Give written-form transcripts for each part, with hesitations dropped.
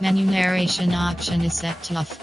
Menu narration option is set to off.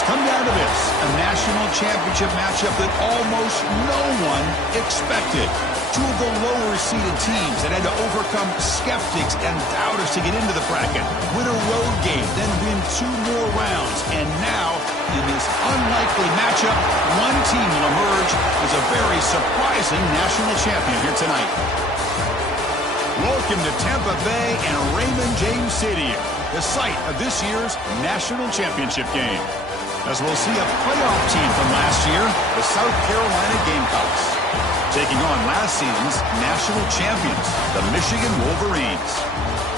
Come down to this, a national championship matchup that almost no one expected. Two of the lower-seeded teams that had to overcome skeptics and doubters to get into the bracket, win a road game, then win 2 more rounds. And now, in this unlikely matchup, one team will emerge as a very surprising national champion here tonight. Welcome to Tampa Bay and Raymond James Stadium, the site of this year's national championship game. As we'll see a playoff team from last year, the South Carolina Gamecocks, taking on last season's national champions, the Michigan Wolverines.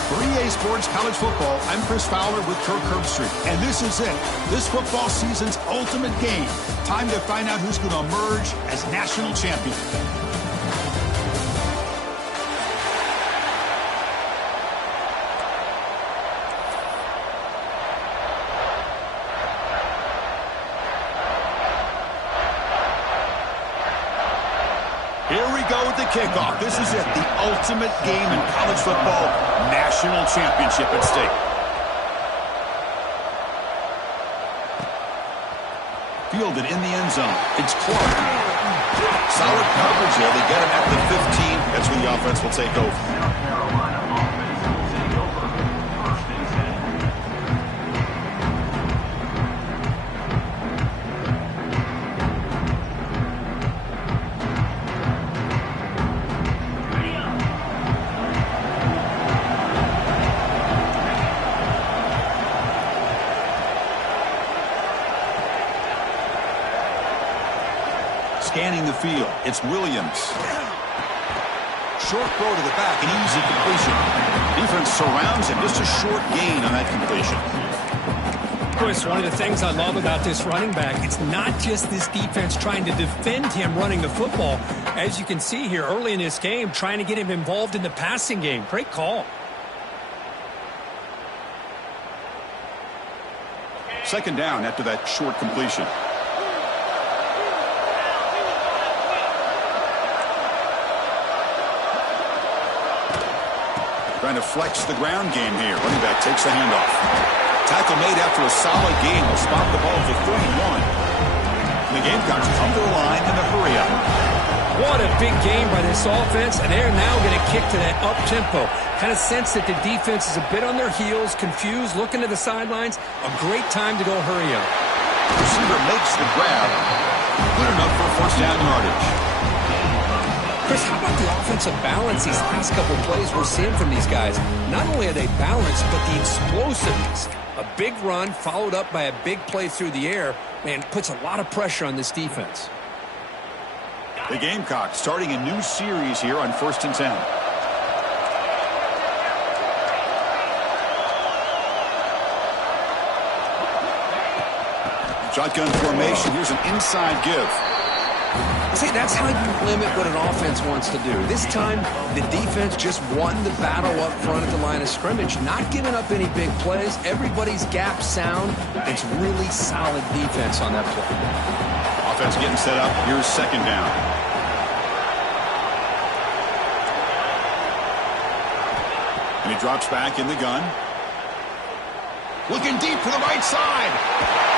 For EA Sports College Football, I'm Chris Fowler with Kirk Herbstreit, and this is it, this football season's ultimate game. Time to find out who's going to emerge as national champion. Here we go with the kickoff. This is it, the ultimate game in college football, national championship at stake. Fielded in the end zone. It's Clark. Solid coverage there. They get him at the 15. That's where the offense will take over. Scanning the field, it's Williams. Short throw to the back, an easy completion. Defense surrounds him, just a short gain on that completion. Chris, one of the things I love about this running back, it's not just this defense trying to defend him running the football. As you can see here early in this game, trying to get him involved in the passing game. Great call. Second down after that short completion. Trying to flex the ground game here. Running back takes the handoff. Tackle made after a solid gain. Will spot the ball for 31. The Gamecocks come to the line in a hurry up. What a big game by this offense, and they're now going to kick to that up-tempo. Kind of sense that the defense is a bit on their heels, confused, looking to the sidelines. A great time to go hurry up. Receiver makes the grab. Good enough for first down yardage. Chris, how about the offensive balance these last couple plays we're seeing from these guys? Not only are they balanced, but the explosiveness. A big run followed up by a big play through the air, man, puts a lot of pressure on this defense. The Gamecocks starting a new series here on 1st and 10. Shotgun formation. Here's an inside give. See, that's how you limit what an offense wants to do. This time, the defense just won the battle up front at the line of scrimmage, not giving up any big plays. Everybody's gap sound. It's really solid defense on that play. Offense getting set up. Here's second down. And he drops back in the gun. Looking deep for the right side.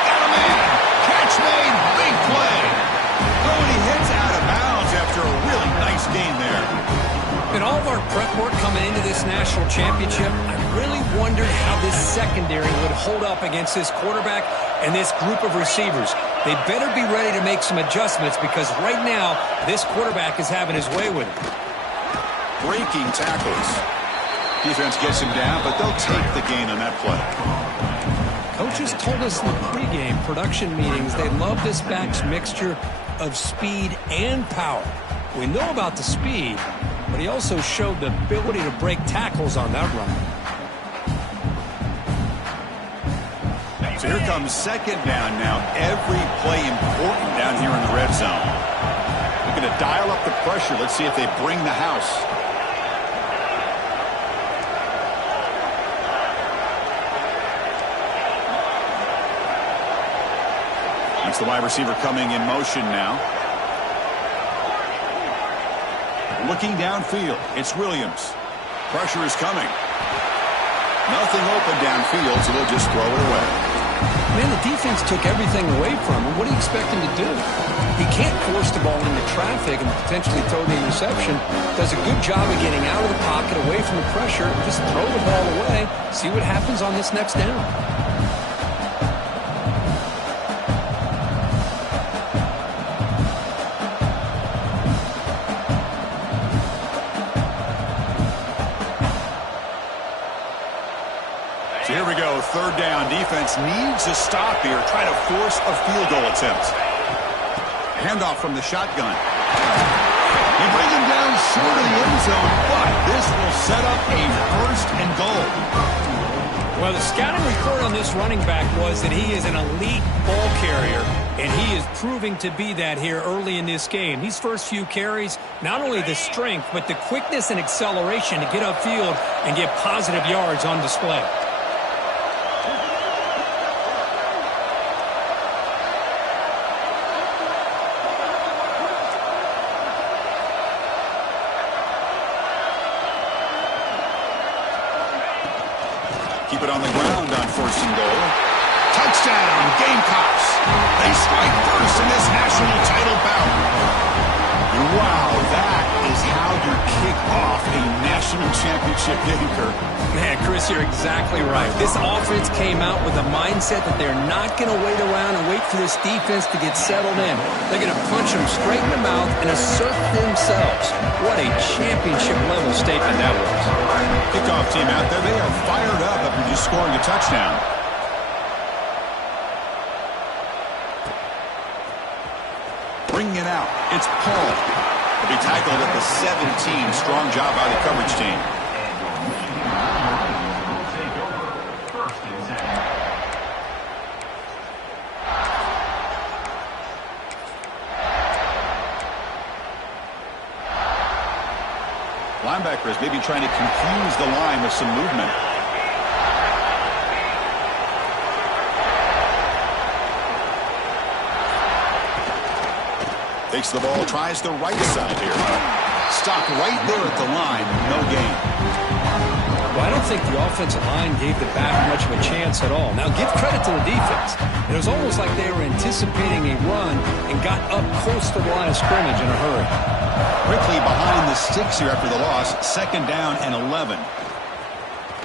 Got a man. Catch made. Big play. Oh, and he heads out of bounds after a really nice gain there. In all of our prep work coming into this national championship, I really wondered how this secondary would hold up against this quarterback and this group of receivers. They better be ready to make some adjustments because right now, this quarterback is having his way with it. Breaking tackles. Defense gets him down, but they'll take the gain on that play. Coaches told us in the pregame production meetings they love this back's mixture of speed and power. We know about the speed, but he also showed the ability to break tackles on that run. So here comes second down now. Every play important down here in the red zone. They're going to dial up the pressure. Let's see if they bring the house. It's the wide receiver coming in motion now. Looking downfield. It's Williams. Pressure is coming. Nothing open downfield, so they'll just throw it away. Man, the defense took everything away from him. What do you expect him to do? He can't force the ball into traffic and potentially throw the interception. Does a good job of getting out of the pocket, away from the pressure, just throw the ball away. See what happens on this next down. Here we go, third down. Defense needs a stop here, trying to force a field goal attempt. Handoff from the shotgun. They bring him down short of the end zone, but this will set up a first and goal. Well, the scouting report on this running back was that he is an elite ball carrier, and he is proving to be that here early in this game. These first few carries, not only the strength, but the quickness and acceleration to get upfield and get positive yards on display. Keep it on the ground on first and goal. Touchdown, Gamecocks. They strike first in this national title bout. Wow, that is how you kick off a national championship game, Kirk. Man, Chris, you're exactly right. This offense came out with a mindset that they're not going to wait around and wait for this defense to get settled in. They're going to punch them straight in the mouth and assert themselves. What a championship-level statement that was. Kickoff team out there, they are fired up after just scoring a touchdown. Bringing it out, it's Paul. He'll be tackled at the 17. Strong job by the coverage team. Linebackers maybe trying to confuse the line with some movement. Takes the ball, tries the right side here. Stopped right there at the line, no gain. Well, I don't think the offensive line gave the back much of a chance at all. Now, give credit to the defense. It was almost like they were anticipating a run and got up close to the line of scrimmage in a hurry. Quickly behind the sticks here after the loss. Second down and 11.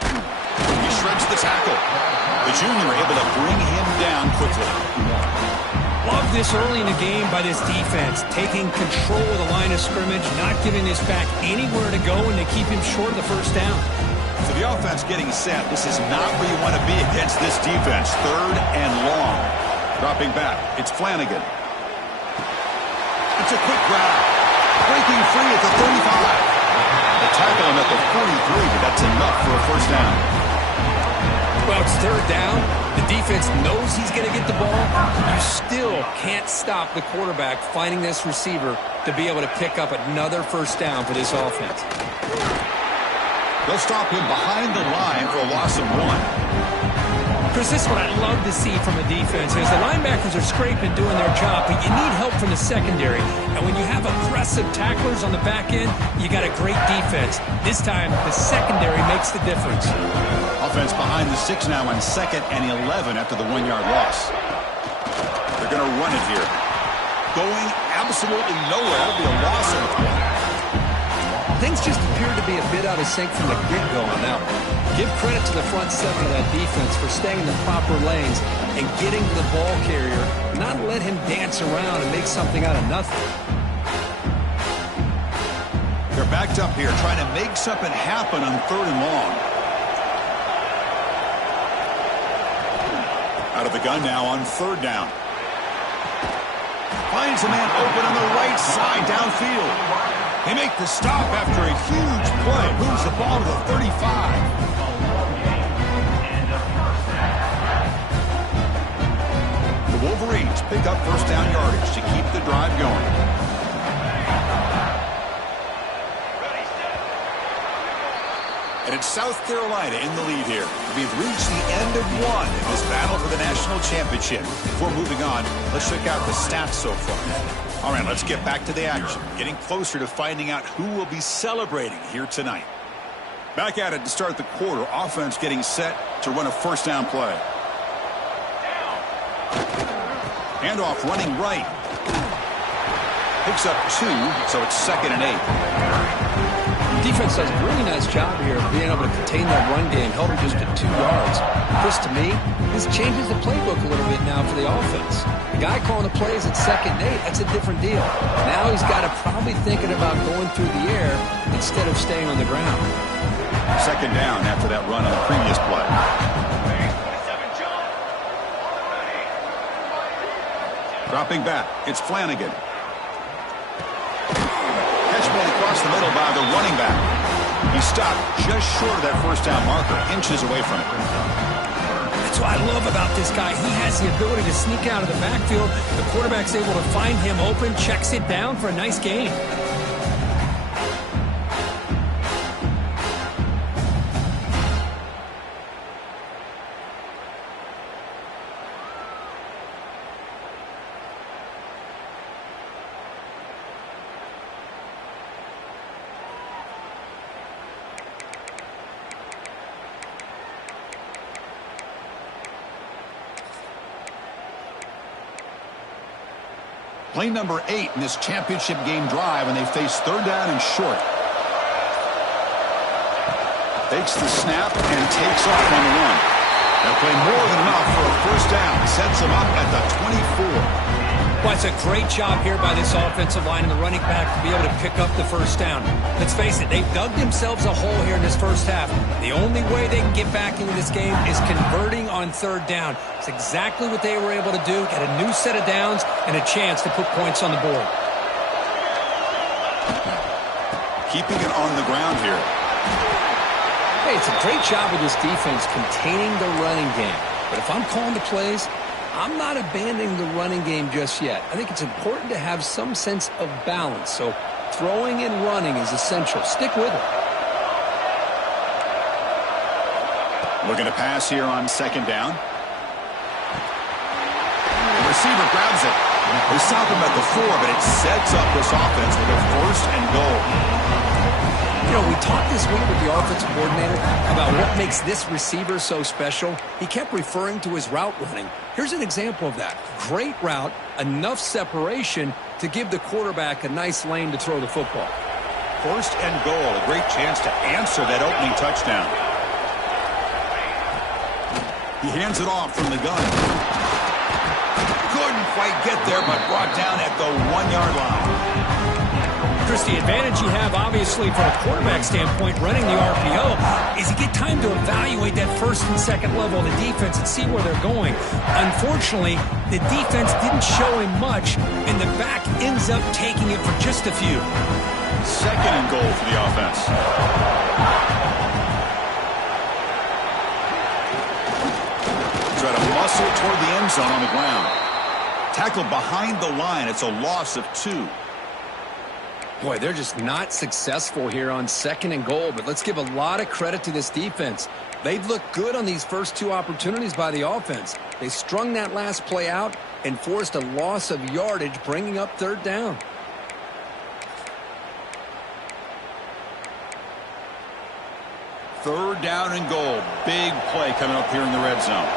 He shreds the tackle. The junior able to bring him down quickly. Love this early in the game by this defense, taking control of the line of scrimmage, not giving this back anywhere to go, and to keep him short of the first down. So the offense getting set. This is not where you want to be against this defense. Third and long. Dropping back. It's Flanagan. It's a quick grab. Breaking free at the 35. They tackle him at the 43, but that's enough for a first down. Well, it's third down. The defense knows he's going to get the ball. You still can't stop the quarterback finding this receiver to be able to pick up another first down for this offense. They'll stop him behind the line for a loss of 1. Chris, this is what I love to see from a defense is the linebackers are scraping, doing their job, but you need help from the secondary. And when you have aggressive tacklers on the back end, you got a great defense. This time, the secondary makes the difference. Offense behind the 6 now on 2nd and 11 after the 1-yard loss. They're going to run it here. Going absolutely nowhere. It'll be a loss of 1. Things just appear to be a bit out of sync from the get-go on that one. Give credit to the front 7 of that defense for staying in the proper lanes and getting to the ball carrier, not let him dance around and make something out of nothing. They're backed up here trying to make something happen on 3rd and long. Out of the gun now on 3rd down. Finds a man open on the right side downfield. They make the stop after a huge play. Moves the ball to the 35. The Wolverines pick up first down yardage to keep the drive going. And it's South Carolina in the lead here. We've reached the end of 1 in this battle for the national championship. Before moving on, let's check out the stats so far. All right, let's get back to the action. Getting closer to finding out who will be celebrating here tonight. Back at it to start the quarter. Offense getting set to run a first down play. Handoff running right. Picks up 2, so it's 2nd and 8. Defense does a really nice job here of being able to contain that run game, held it just to 2 yards. Chris, to me, this changes the playbook a little bit now for the offense. The guy calling the plays at 2nd and 8, that's a different deal. Now he's got to probably thinking about going through the air instead of staying on the ground. 2nd down after that run on the previous play. Dropping back, it's Flanagan. Catch made across the middle by the running back. He stopped just short of that first down marker, inches away from it. That's what I love about this guy. He has the ability to sneak out of the backfield. The quarterback's able to find him open, checks it down for a nice gain. Play number 8 in this championship game drive, and they face 3rd down and short. Takes the snap and takes off on the run. They'll play more than enough for a first down. Sets them up at the 24. Well, it's a great job here by this offensive line and the running back to be able to pick up the first down. Let's face it, they've dug themselves a hole here in this first half. The only way they can get back into this game is converting on 3rd down. It's exactly what they were able to do. Get a new set of downs and a chance to put points on the board. Keeping it on the ground here. Hey, it's a great job of this defense containing the running game. But if I'm calling the plays, I'm not abandoning the running game just yet. I think it's important to have some sense of balance. So throwing and running is essential. Stick with it. Looking to pass here on 2nd down. The receiver grabs it. They stop him at the 4, but it sets up this offense with a 1st and goal. You know, we talked this week with the offensive coordinator about what makes this receiver so special. He kept referring to his route running. Here's an example of that. Great route, enough separation to give the quarterback a nice lane to throw the football. 1st and goal, a great chance to answer that opening touchdown. He hands it off from the gun. Couldn't quite get there, but brought down at the 1-yard line. Chris, the advantage you have, obviously, from a quarterback standpoint, running the RPO, is you get time to evaluate that 1st and 2nd level of the defense and see where they're going. Unfortunately, the defense didn't show him much, and the back ends up taking it for just a few. 2nd and goal for the offense. Try to hustle toward the end zone on the ground. Tackled behind the line. It's a loss of 2. Boy, they're just not successful here on 2nd and goal, but let's give a lot of credit to this defense. They've looked good on these first 2 opportunities by the offense. They strung that last play out and forced a loss of yardage, bringing up 3rd down. Third down and goal. Big play coming up here in the red zone.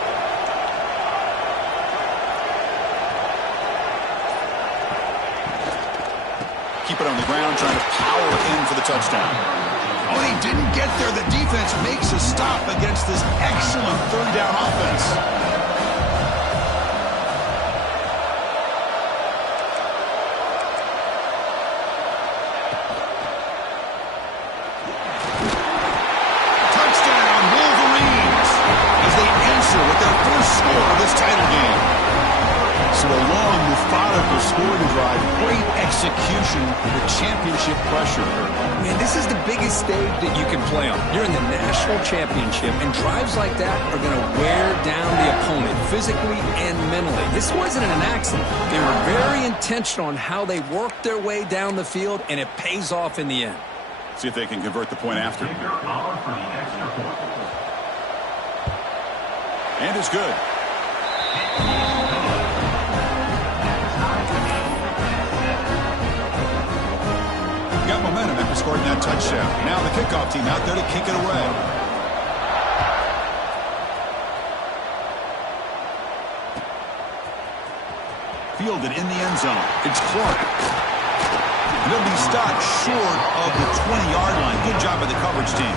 Keep it on the ground, trying to power in for the touchdown. Oh, and he didn't get there. The defense makes a stop against this excellent third down offense. Touchdown, Wolverines, as they answer with their first score of this title game. So a long, methodical scoring drive, great execution, the championship pressure. Man, this is the biggest stage that you can play on. You're in the national championship, and drives like that are going to wear down the opponent physically and mentally. This wasn't an accident. They were very intentional on how they worked their way down the field, and it pays off in the end. See if they can convert the point after. And it's good. Got momentum after scoring that touchdown. Now the kickoff team out there to kick it away. Fielded in the end zone. It's Clark. He'll be stopped short of the 20-yard line. Good job by the coverage team.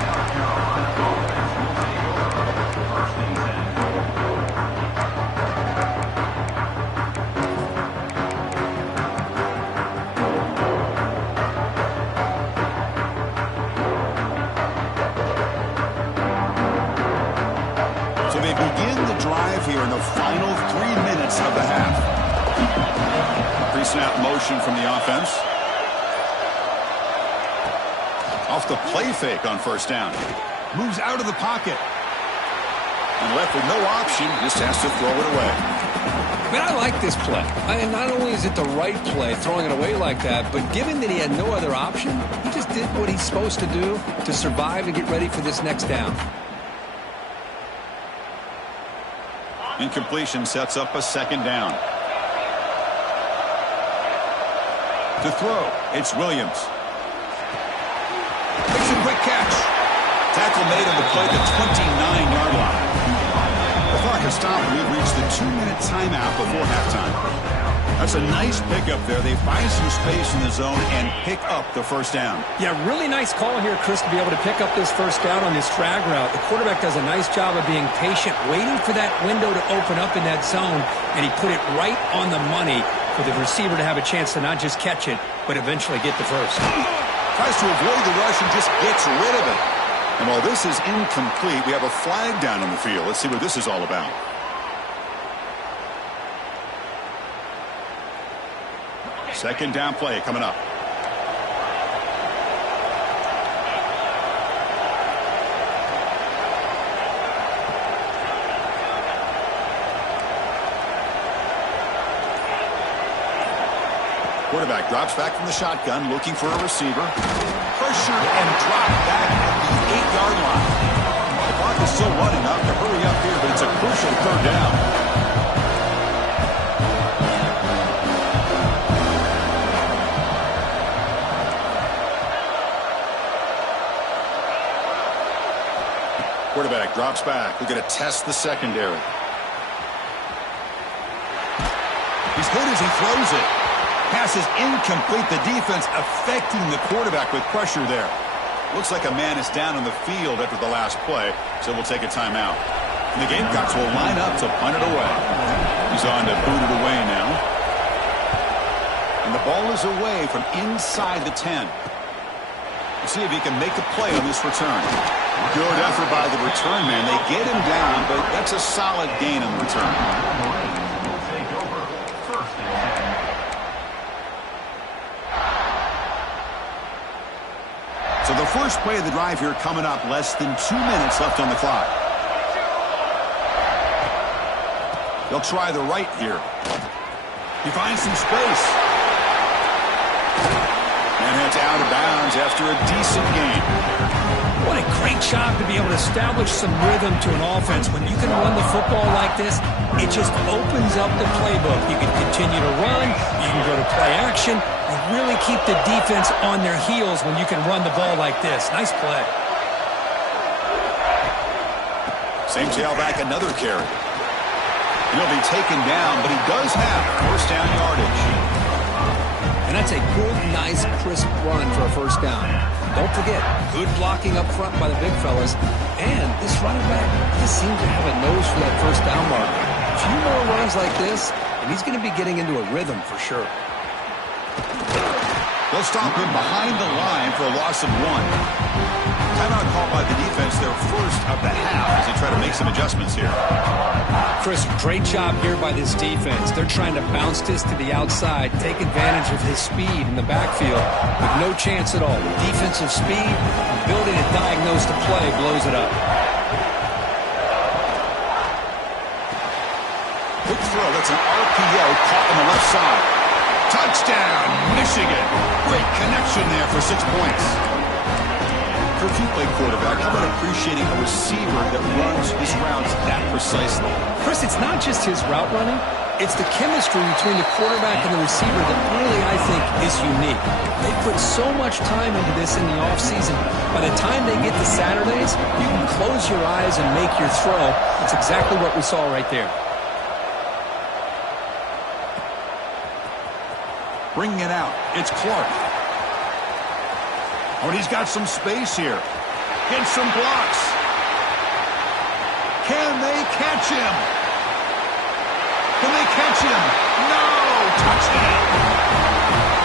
Here in the final 3 minutes of the half. Pre-snap motion from the offense. Off the play fake on first down. Moves out of the pocket. And left with no option, just has to throw it away. Man, I like this play. Not only is it the right play, throwing it away like that, but given that he had no other option, he just did what he's supposed to do to survive and get ready for this next down. Incompletion sets up a 2nd down. To throw, it's Williams. Makes a quick catch. Tackle made on the play at the 29-yard line. The clock has stopped, and we've reached the 2-minute timeout before halftime. That's a nice pickup there. They find some space in the zone and pick up the first down. Yeah, really nice call here, Chris, to be able to pick up this first down on this drag route. The quarterback does a nice job of being patient, waiting for that window to open up in that zone, and he put it right on the money for the receiver to have a chance to not just catch it, but eventually get the first. Tries to avoid the rush and just gets rid of it. And while this is incomplete, we have a flag down on the field. Let's see what this is all about. Second down play coming up. Quarterback drops back from the shotgun, looking for a receiver. Pressured and dropped back at the 8-yard line. The clock is still running up to hurry up here, but it's a crucial third down. Quarterback drops back. We're going to test the secondary. He's good as he throws it. Pass is incomplete. The defense affecting the quarterback with pressure there. Looks like a man is down on the field after the last play, so we'll take a timeout. And the Gamecocks will line up to punt it away. He's on to boot it away now. And the ball is away from inside the 10. We'll see if he can make a play on this return. Good effort by the return man. They get him down, but that's a solid gain on the return. So the first play of the drive here coming up. Less than 2 minutes left on the clock. They'll try the right here. He finds some space. And heads out of bounds after a decent gain. What a great job to be able to establish some rhythm to an offense. When you can run the football like this, it just opens up the playbook. You can continue to run. You can go to play action. You really keep the defense on their heels when you can run the ball like this. Nice play. Same tailback, another carry. He'll be taken down, but he does have first down yardage. And that's a good, nice, crisp run for a first down. Don't forget, good blocking up front by the big fellas. And this running back just seems to have a nose for that first down mark. A few more runs like this, and he's going to be getting into a rhythm for sure. They'll stop him behind the line for a loss of 1. Timeout called by the defense, their first of the half, as they try to make some adjustments here. Chris, great job here by this defense. They're trying to bounce this to the outside, take advantage of his speed in the backfield with no chance at all. Defensive speed, ability to diagnose the play, blows it up. Quick throw, that's an RPO caught on the left side. Touchdown, Michigan. Great connection there for 6 points. If you play quarterback, how about appreciating a receiver that runs his routes that precisely? Chris, it's not just his route running. It's the chemistry between the quarterback and the receiver that really, I think, is unique. They put so much time into this in the offseason. By the time they get to Saturdays, you can close your eyes and make your throw. That's exactly what we saw right there. Bringing it out, it's Clark. Oh, and he's got some space here. Gets some blocks. Can they catch him? Can they catch him? No! Touchdown!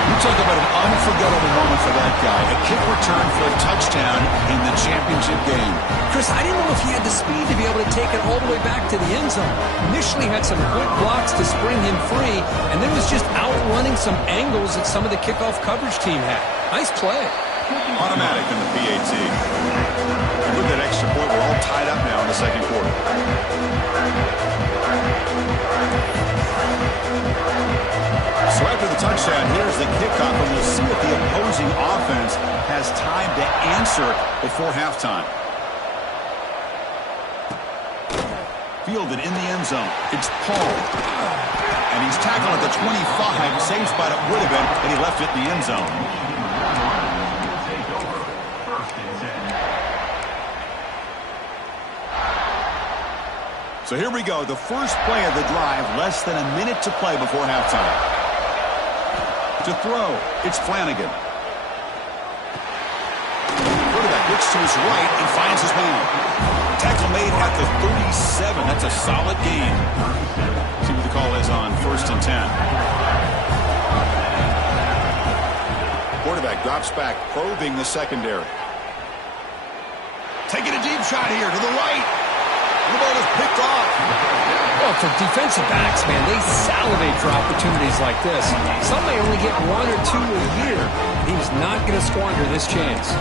You talk about an unforgettable moment for that guy. A kick return for a touchdown in the championship game. Chris, I didn't know if he had the speed to be able to take it all the way back to the end zone. Initially had some good blocks to spring him free, and then was just outrunning some angles that some of the kickoff coverage team had. Nice play. Automatic in the PAT. And with that extra point, we're all tied up now in the second quarter. So after the touchdown, here's the kickoff, and we'll see if the opposing offense has time to answer before halftime. Fielded in the end zone. It's Paul. And he's tackled at the 25. Same spot it would have been, and he left it in the end zone. So here we go, the first play of the drive, less than a minute to play before halftime. To throw, it's Flanagan. Quarterback looks to his right and finds his man. Tackle made at the 37. That's a solid gain. See what the call is on 1st and 10. Quarterback drops back, probing the secondary. Taking a deep shot here to the right. The ball is picked off. Well, for defensive backs, man, they salivate for opportunities like this. Some may only get 1 or 2 a year. He's not going to squander this chance.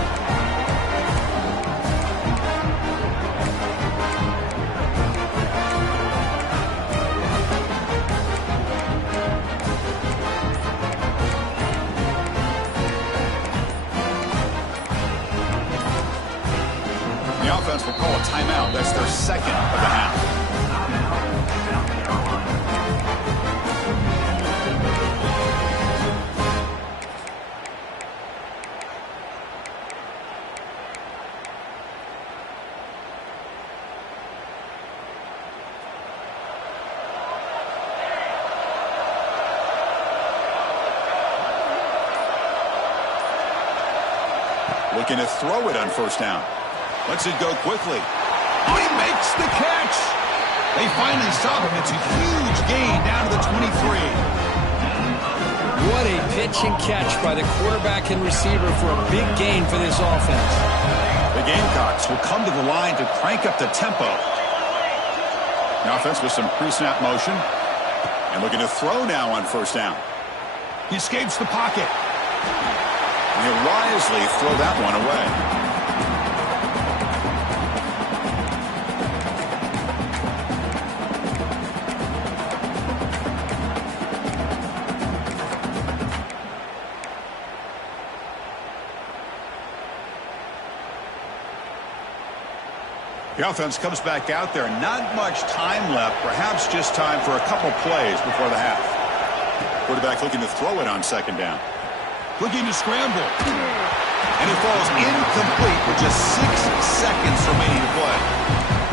The offense will call a timeout. That's their second of the half. Looking to throw it on 1st down. Lets it go quickly. Oh, he makes the catch. They finally stop him. It's a huge gain down to the 23. What a pitch and catch by the quarterback and receiver for a big gain for this offense. The Gamecocks will come to the line to crank up the tempo. The offense with some pre-snap motion. And looking to throw now on 1st down. He escapes the pocket. And he'll wisely throw that one away. The offense comes back out there. Not much time left. Perhaps just time for a couple plays before the half. Quarterback looking to throw it on second down. Looking to scramble. And it falls incomplete with just 6 seconds remaining to play.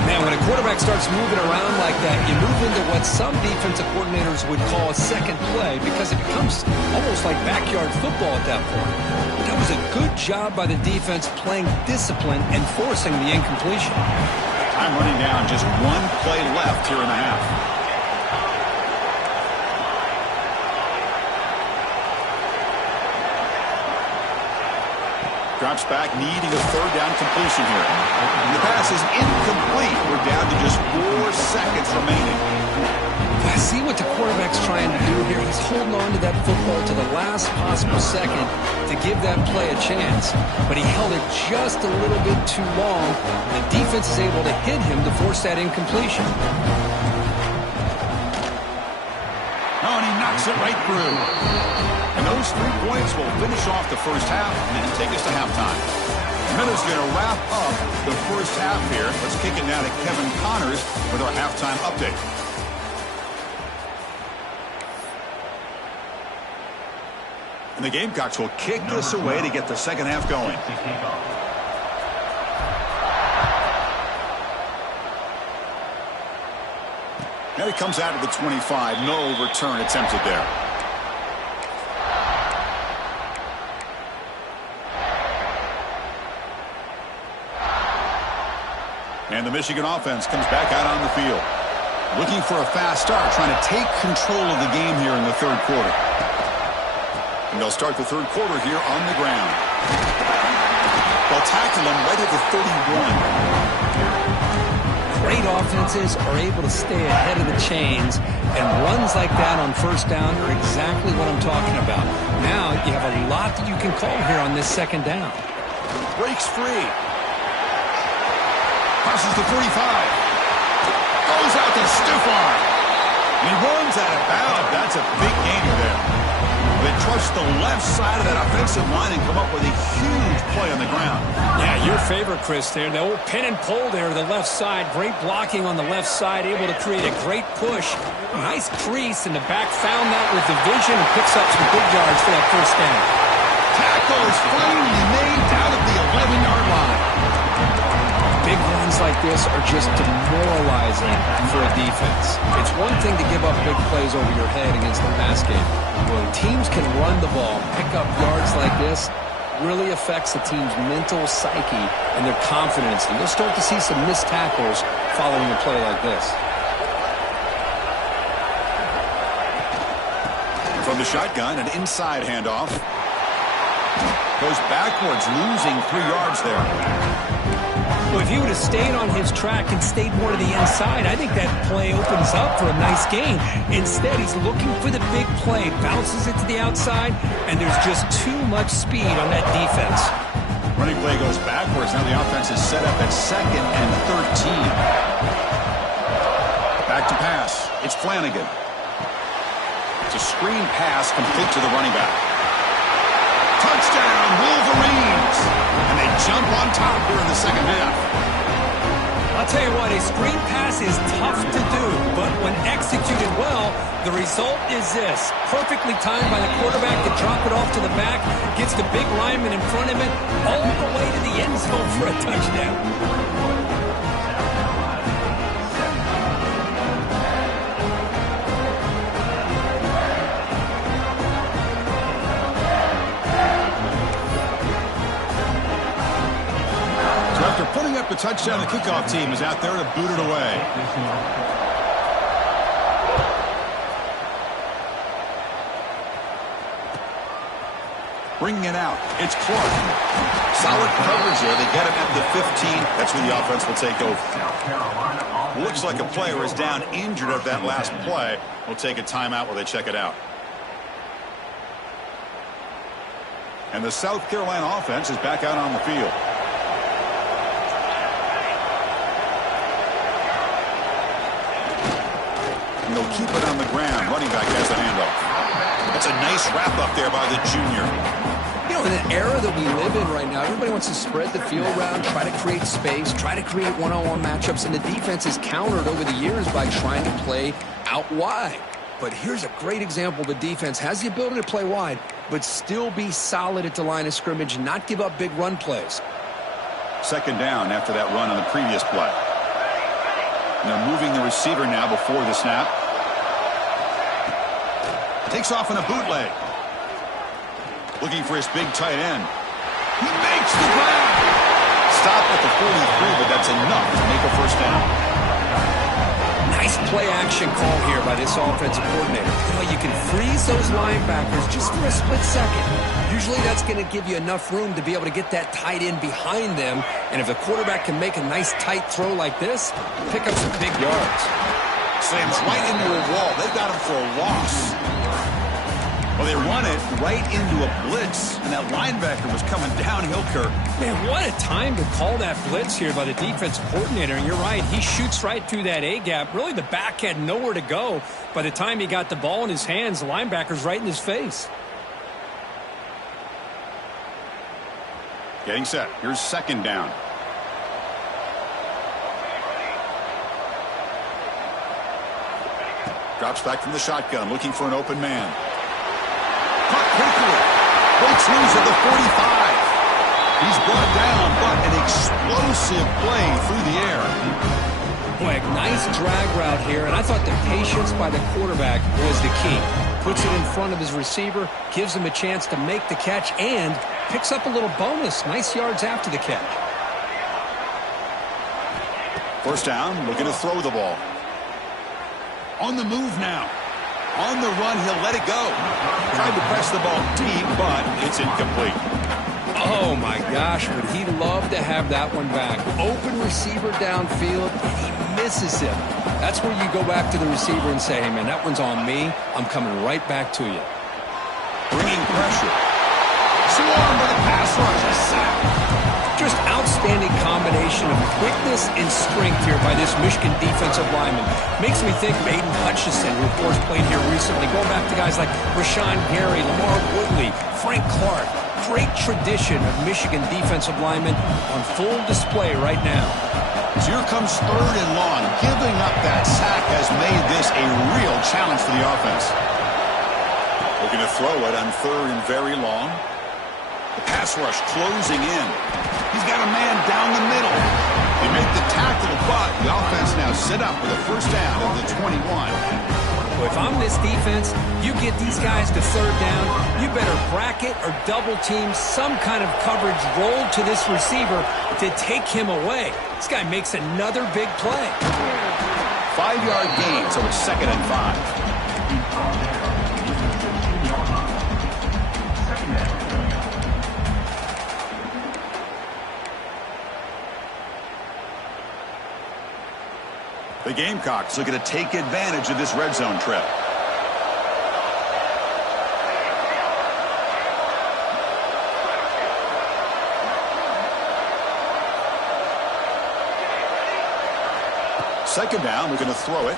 Man, when a quarterback starts moving around like that, you move into what some defensive coordinators would call a second play because it becomes almost like backyard football at that point. That was a good job by the defense playing discipline and forcing the incompletion. Time running down, just 1 play left here in the half. Drops back, needing a third down completion here. And the pass is incomplete. We're down to just 4 seconds remaining. I see what the quarterback's trying to do here. He's holding on to that football to the last possible second to give that play a chance. But he held it just a little bit too long. The defense is able to hit him to force that incompletion. Oh, and he knocks it right through. And those 3 points will finish off the first half and take us to halftime. Miller's going to wrap up the first half here. Let's kick it now to Kevin Connors with our halftime update. And the Gamecocks will kick this away to get the second half going. And it comes out of the 25. No return attempted there. And the Michigan offense comes back out on the field. Looking for a fast start, trying to take control of the game here in the third quarter. And they'll start the third quarter here on the ground. They'll tackle him right at the 31. Great offenses are able to stay ahead of the chains, and runs like that on first down are exactly what I'm talking about. Now you have a lot that you can call here on this second down. Breaks free. Passes the 45. Goes out to stiff arm. And he runs out of bounds. That's a big gainer there. They trust the left side of that offensive line and come up with a huge play on the ground. Yeah, your favorite, Chris, there. The old pin and pull there to the left side. Great blocking on the left side, able to create a great push. Nice crease, and the back found that with the vision and picks up some big yards for that first down. Tackle is finally made down at the 11-yard line. Big runs like this are just demoralizing for a defense. It's one thing to give up big plays over your head against the pass game. When teams can run the ball, pick up yards like this, really affects the team's mental psyche and their confidence. And you'll start to see some missed tackles following a play like this. From the shotgun, an inside handoff. Goes backwards, losing 3 yards there. Well, if he would have stayed on his track and stayed more to the inside, I think that play opens up for a nice gain. Instead, he's looking for the big play, bounces it to the outside, and there's just too much speed on that defense. Running play goes backwards. Now the offense is set up at 2nd and 13. Back to pass. It's Flanagan. It's a screen pass complete to the running back. Touchdown, Wolverines! And they jump on top here in the second half. I'll tell you what, a screen pass is tough to do, but when executed well, the result is this. Perfectly timed by the quarterback to drop it off to the back, gets the big lineman in front of it, all the way to the end zone for a touchdown. After putting up the touchdown, the kickoff team is out there to boot it away. Bringing it out, it's Clark. Solid coverage there. They get him at the 15. That's when the offense will take over. Looks like a player is down injured at that last play. We'll take a timeout while they check it out. And the South Carolina offense is back out on the field. And they'll keep it on the ground. Running back has the handoff. That's a nice wrap up there by the junior. You know, in the era that we live in right now, everybody wants to spread the field around, try to create space, try to create one-on-one matchups, and the defense is countered over the years by trying to play out wide. But here's a great example. The defense has the ability to play wide, but still be solid at the line of scrimmage and not give up big run plays. Second down after that run on the previous play. And they're moving the receiver now before the snap. Takes off in a bootleg. Looking for his big tight end. He makes the grab. Stop at the 43, but that's enough to make a first down. Nice play action call here by this offensive coordinator. You know, you can freeze those linebackers just for a split second. Usually that's going to give you enough room to be able to get that tight end behind them. And if the quarterback can make a nice tight throw like this, pick up some big yards. Slams right into a wall. They got him for a loss. Well, they run it right into a blitz, and that linebacker was coming downhill, Kirk. Man, what a time to call that blitz here by the defensive coordinator. And you're right, he shoots right through that A-gap. Really, the back had nowhere to go. By the time he got the ball in his hands, the linebacker's right in his face. Getting set. Here's second down. Drops back from the shotgun, looking for an open man. Caught quickly. Breaks loose at the 45. He's brought down, but an explosive play through the air. Boy, nice drag route here, and I thought the patience by the quarterback was the key. Puts it in front of his receiver, gives him a chance to make the catch, and picks up a little bonus. Nice yards after the catch. First down, looking to throw the ball. On the move now. On the run, he'll let it go. Tried to press the ball deep, but it's incomplete. Oh, my gosh, would he love to have that one back. Open receiver downfield, and he misses him. That's where you go back to the receiver and say, hey, man, that one's on me. I'm coming right back to you. Bringing pressure. Swarmed by the pass rush. A sack. Just outstanding combination of quickness and strength here by this Michigan defensive lineman. Makes me think of Aiden Hutchinson, who of course played here recently. Going back to guys like Rashawn Gary, Lamar Woodley, Frank Clark. Great tradition of Michigan defensive linemen on full display right now. So here comes third and long. Giving up that sack has made this a real challenge for the offense. Looking to throw it on third and very long. The pass rush closing in. He's got a man down the middle. They make the tackle, but the offense now set up with a first down of the 21. Well, if I'm this defense, you get these guys to third down, you better bracket or double team some kind of coverage roll to this receiver to take him away. This guy makes another big play. 5-yard gain, so it's 2nd and 5. The Gamecocks looking to take advantage of this red zone trip. Second down, we're going to throw it.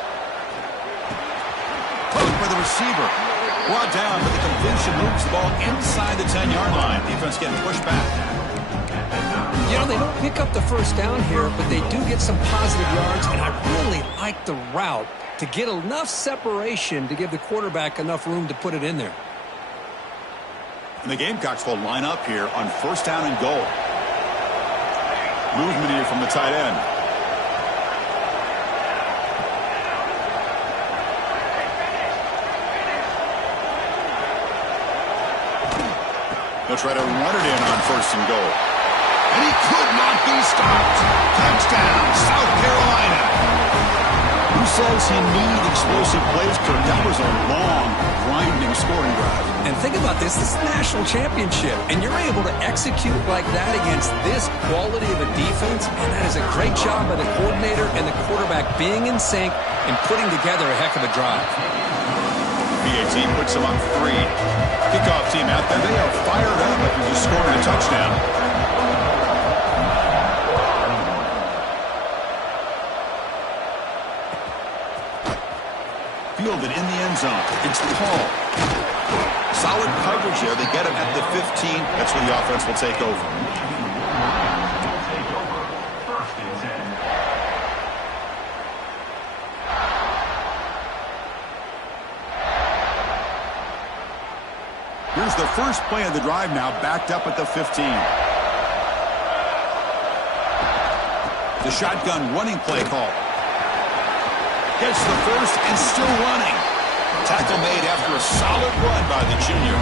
Poked by the receiver. Brought down, but the completion moves the ball inside the 10-yard line. Defense getting pushed back. You know, they don't pick up the first down here, but they do get some positive yards, and I really like the route to get enough separation to give the quarterback enough room to put it in there. And the Gamecocks will line up here on first down and goal. Movement here from the tight end. They'll try to run it in on first and goal. And he could not be stopped. Touchdown, South Carolina. Who says he needs explosive plays, Kirk? That was a long, grinding scoring drive. And think about this. This is the national championship, and you're able to execute like that against this quality of a defense, and that is a great job by the coordinator and the quarterback being in sync and putting together a heck of a drive. PAT puts them up 3. Kickoff team out there. They are fired up after just scoring a touchdown. Fielded in the end zone. It's Paul. Solid coverage there. They get him at the 15. That's where the offense will take over. Here's the first play of the drive now, backed up at the 15. The shotgun running play call. Gets the first and still running. Tackle made after a solid run by the junior.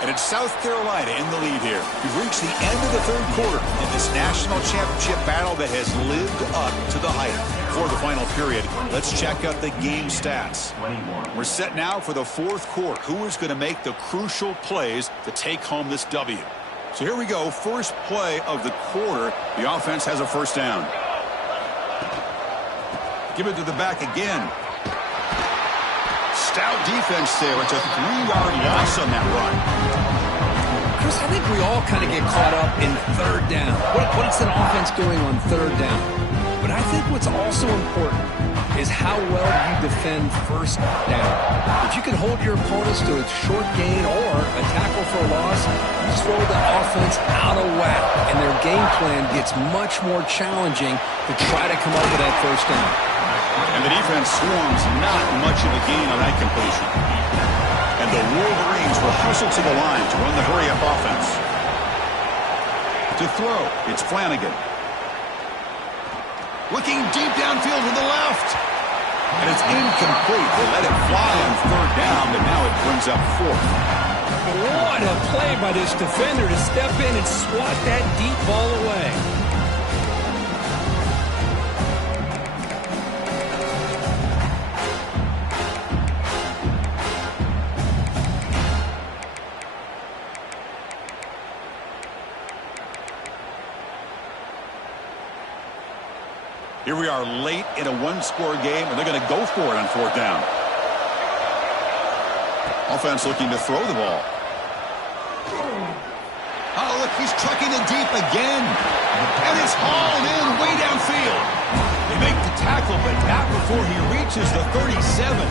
And it's South Carolina in the lead here. We've reached the end of the third quarter in this national championship battle that has lived up to the hype. For the final period, let's check out the game stats. We're set now for the fourth quarter. Who is going to make the crucial plays to take home this W? So here we go. First play of the quarter. The offense has a first down. Give it to the back again. Stout defense there. It's a 3-yard loss on that run. Chris, I think we all kind of get caught up in third down. What's an offense doing on third down? But I think what's also important is how well you defend first down. If you can hold your opponents to a short gain or a tackle for a loss, you throw the offense out of whack, and their game plan gets much more challenging to try to come up with that first down. And the defense swarms not much of a gain on that completion. And the Wolverines will hustle to the line to run the hurry-up offense. To throw, it's Flanagan. Looking deep downfield to the left. And it's incomplete. They let it fly on third down, but now it brings up fourth. What a play by this defender to step in and swat that deep ball away. Here we are late in a one-score game, and they're going to go for it on fourth down. Offense looking to throw the ball. Oh, look, he's trucking it deep again. And it's hauled in way downfield. They make the tackle, but not before he reaches the 37.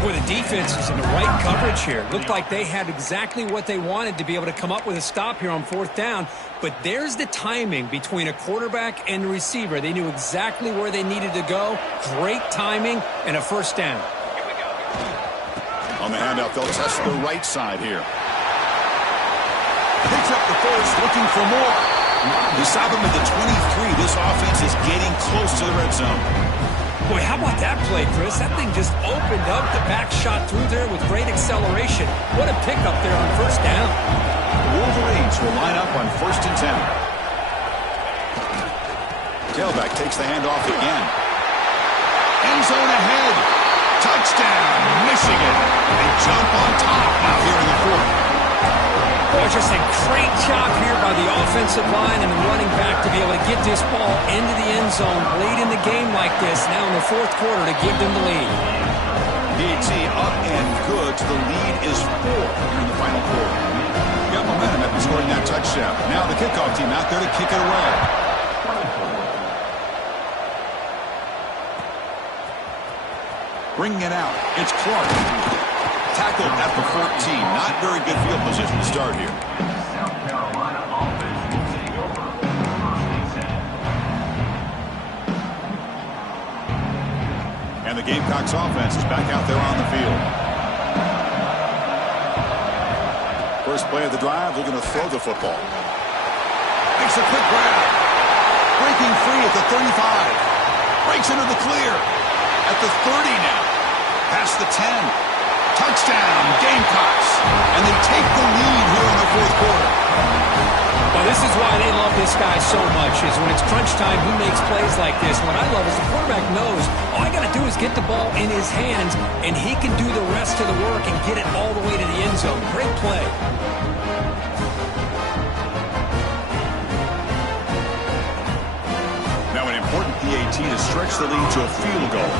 Boy, the defense is in the right coverage here. Looked like they had exactly what they wanted to be able to come up with a stop here on fourth down. But there's the timing between a quarterback and the receiver. They knew exactly where they needed to go. Great timing and a first down. On the handout, they'll test the right side here. Picks up the first, looking for more. They stop him at the 23. This offense is getting close to the red zone. Boy, how about that play, Chris? That thing just opened up. The back shot through there with great acceleration. What a pickup there on first down. The Wolverines will line up on 1st and 10. Tailback takes the handoff again. End zone ahead. Touchdown, Michigan. They jump on top now here in the fourth. Boy, just a great job here by the offensive line and the running back to be able to get this ball into the end zone late in the game like this, now in the fourth quarter to give them the lead. DT up and good. The lead is 4 here in the final quarter. Got momentum after scoring that touchdown. Now the kickoff team out there to kick it away. Bringing it out. It's Clark. Tackled at the 14. Not very good field position to start here. And the Gamecocks offense is back out there on the field. First play of the drive, they're going to throw the football. Makes a quick grab. Breaking free at the 35. Breaks into the clear. At the 30 now. Past the 10. Touchdown, Gamecocks. And they take the lead here in the fourth quarter. Well, this is why they love this guy so much, is when it's crunch time, he makes plays like this. What I love is the quarterback knows all I got to do is get the ball in his hands, and he can do the rest of the work and get it all the way to the end zone. Great play. Now an important PAT to stretch the lead to a field goal.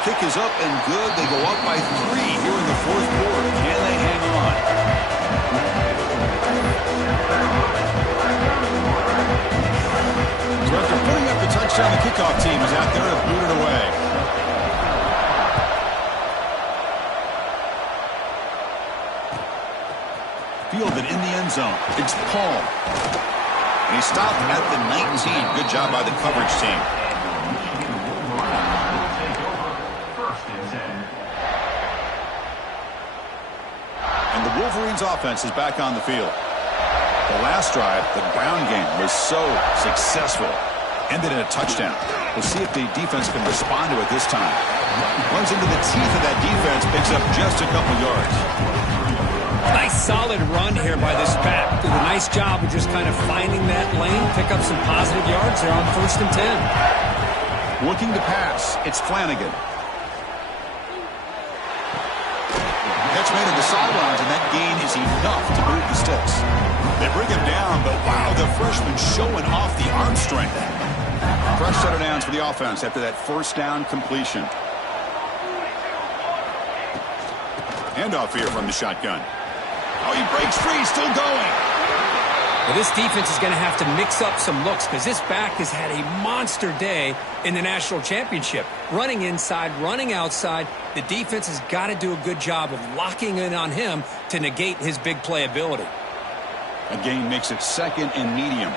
Kick kick is up and good. They go up by 3 here in the fourth quarter. Can they hang on? So after putting up the touchdown, the kickoff team is out there to boot it away. Fielded in the end zone. It's Paul. And he stopped at the 19. Good job by the coverage team. And the Wolverines offense is back on the field. The last drive, the ground game was so successful. Ended in a touchdown. We'll see if the defense can respond to it this time. Runs into the teeth of that defense, picks up just a couple yards. Nice solid run here by this back. Did a nice job of just kind of finding that lane, pick up some positive yards there on 1st and 10. Looking to pass, it's Flanagan. Catch made at the sidelines, and that gain is enough to move the sticks. They bring him down, but wow, the freshman showing off the arm strength. Fresh set of downs for the offense after that first down completion. Handoff here from the shotgun. Oh, he breaks free, still going. Well, this defense is going to have to mix up some looks because this back has had a monster day in the national championship. Running inside, running outside. The defense has got to do a good job of locking in on him to negate his big play ability. A gain makes it 2nd and medium.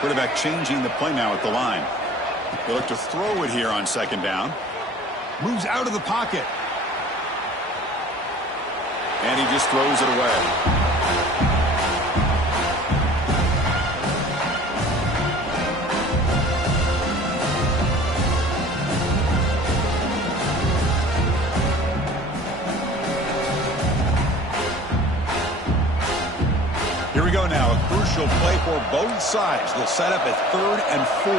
Quarterback changing the play now at the line. They look to throw it here on 2nd down. Moves out of the pocket. And he just throws it away. Here we go now. A crucial play for both sides. They'll set up at 3rd and 4.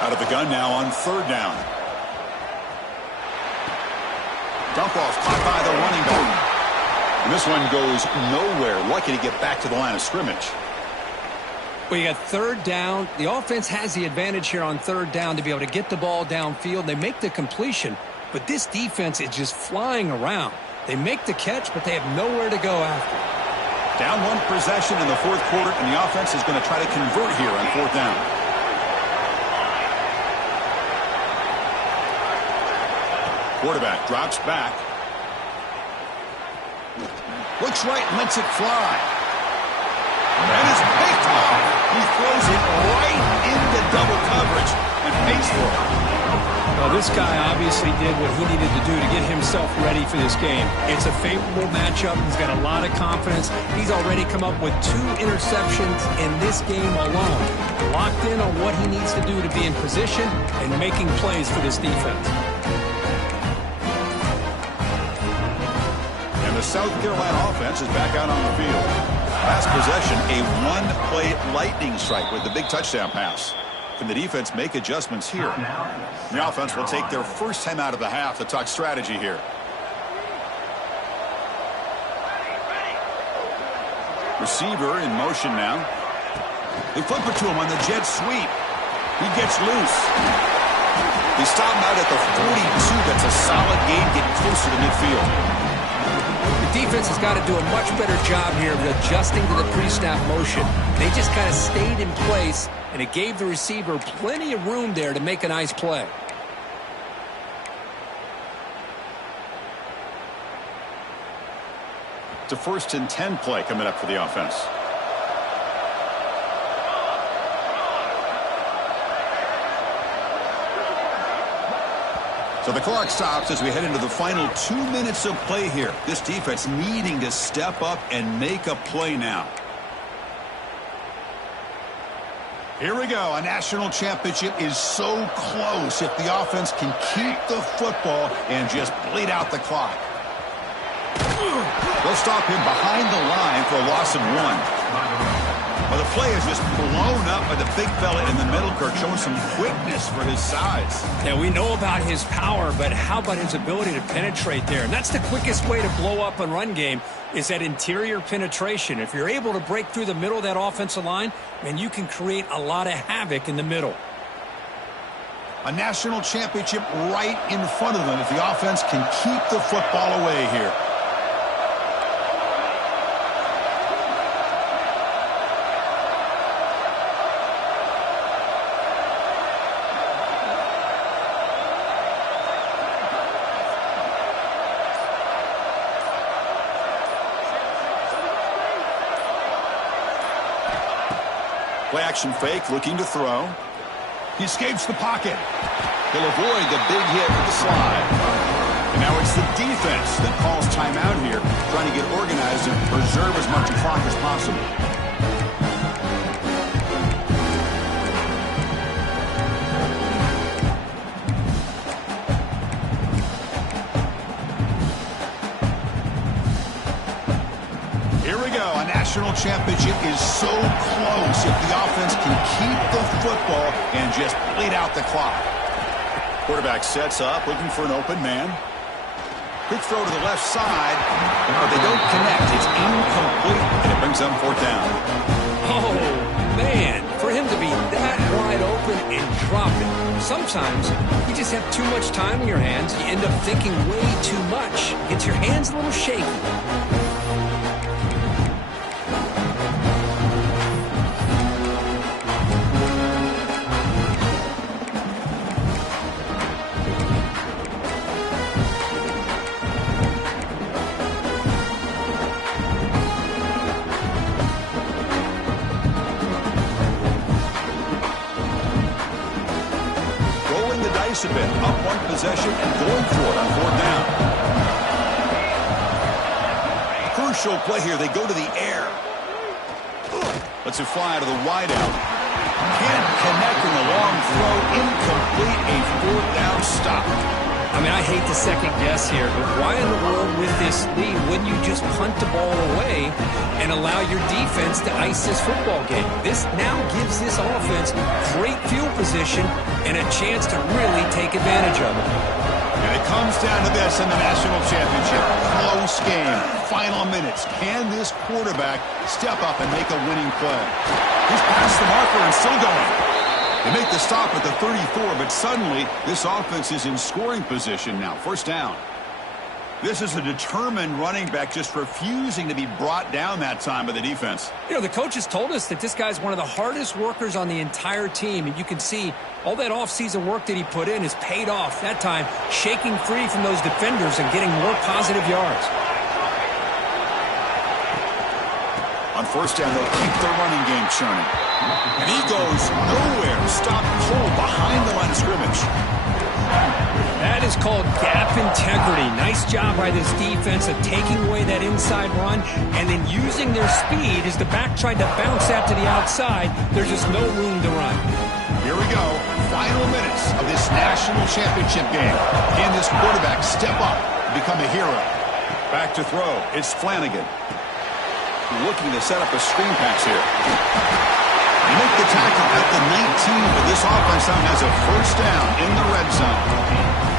Out of the gun now on 3rd down. Dump off caught by the running back. And this one goes nowhere. Lucky to get back to the line of scrimmage. Well, you got 3rd down. The offense has the advantage here on 3rd down to be able to get the ball downfield. They make the completion, but this defense is just flying around. They make the catch, but they have nowhere to go after. Down 1 possession in the fourth quarter, and the offense is going to try to convert here on 4th down. Quarterback drops back. Looks right, lets it fly. And it's picked off. He throws it right into double coverage and pays for it. Well, this guy obviously did what he needed to do to get himself ready for this game. It's a favorable matchup. He's got a lot of confidence. He's already come up with 2 interceptions in this game alone. Locked in on what he needs to do to be in position and making plays for this defense. And the South Carolina offense is back out on the field. Last possession, a 1-play lightning strike with the big touchdown pass. Can the defense make adjustments here? The offense will take their first time out of the half to talk strategy here. Receiver in motion now. They flip it to him on the jet sweep. He gets loose. They stop him out at the 42. That's a solid gain, getting closer to midfield. The defense has got to do a much better job here of adjusting to the pre-snap motion. They just kind of stayed in place, and it gave the receiver plenty of room there to make a nice play. It's a 1st and 10 play coming up for the offense. So the clock stops as we head into the final 2 minutes of play here. This defense needing to step up and make a play now. Here we go. A national championship is so close if the offense can keep the football and just bleed out the clock. They'll stop him behind the line for a loss of 1. Well, the play is just blown up by the big fella in the middle, Kirk, showing some quickness for his size. Yeah, we know about his power, but how about his ability to penetrate there? And that's the quickest way to blow up a run game, is that interior penetration. If you're able to break through the middle of that offensive line, then you can create a lot of havoc in the middle. A national championship right in front of them if the offense can keep the football away here. Play action fake, looking to throw. He escapes the pocket. He'll avoid the big hit with the slide. And now it's the defense that calls timeout here, trying to get organized and preserve as much clock as possible. National championship is so close if the offense can keep the football and just bleed out the clock. Quarterback sets up, looking for an open man. Quick throw to the left side, but they don't connect. It's incomplete, and it brings them fourth down. Oh, man, for him to be that wide open and drop it. Sometimes you just have too much time in your hands. You end up thinking way too much. Gets your hands a little shaky. A bit, up one possession and going for it on fourth down. Crucial play here. They go to the air. Lets it fly out of the wideout. Can't connect in the long throw. Incomplete. A fourth down stop. I mean, I hate to second guess here, but why in the world with this lead wouldn't you just punt the ball away and allow your defense to ice this football game? This now gives this offense great field position and a chance to really take advantage of it. And it comes down to this in the national championship. Close game. Final minutes. Can this quarterback step up and make a winning play? He's past the marker and still going. They make the stop at the 34, but suddenly this offense is in scoring position now. First down. This is a determined running back just refusing to be brought down that time by the defense. You know, the coaches told us that this guy's one of the hardest workers on the entire team, and you can see all that offseason work that he put in has paid off. That time, shaking free from those defenders and getting more positive yards. On first down, they'll keep the running game churning. And he goes nowhere. Stop cold behind the line of scrimmage. That is called gap integrity. Nice job by this defense of taking away that inside run and then using their speed as the back tried to bounce that to the outside. There's just no room to run. Here we go. Final minutes of this national championship game. Can this quarterback step up and become a hero? Back to throw. It's Flanagan. Looking to set up a screen pass here. They make the tackle at the 19, but this offense now has a first down in the red zone.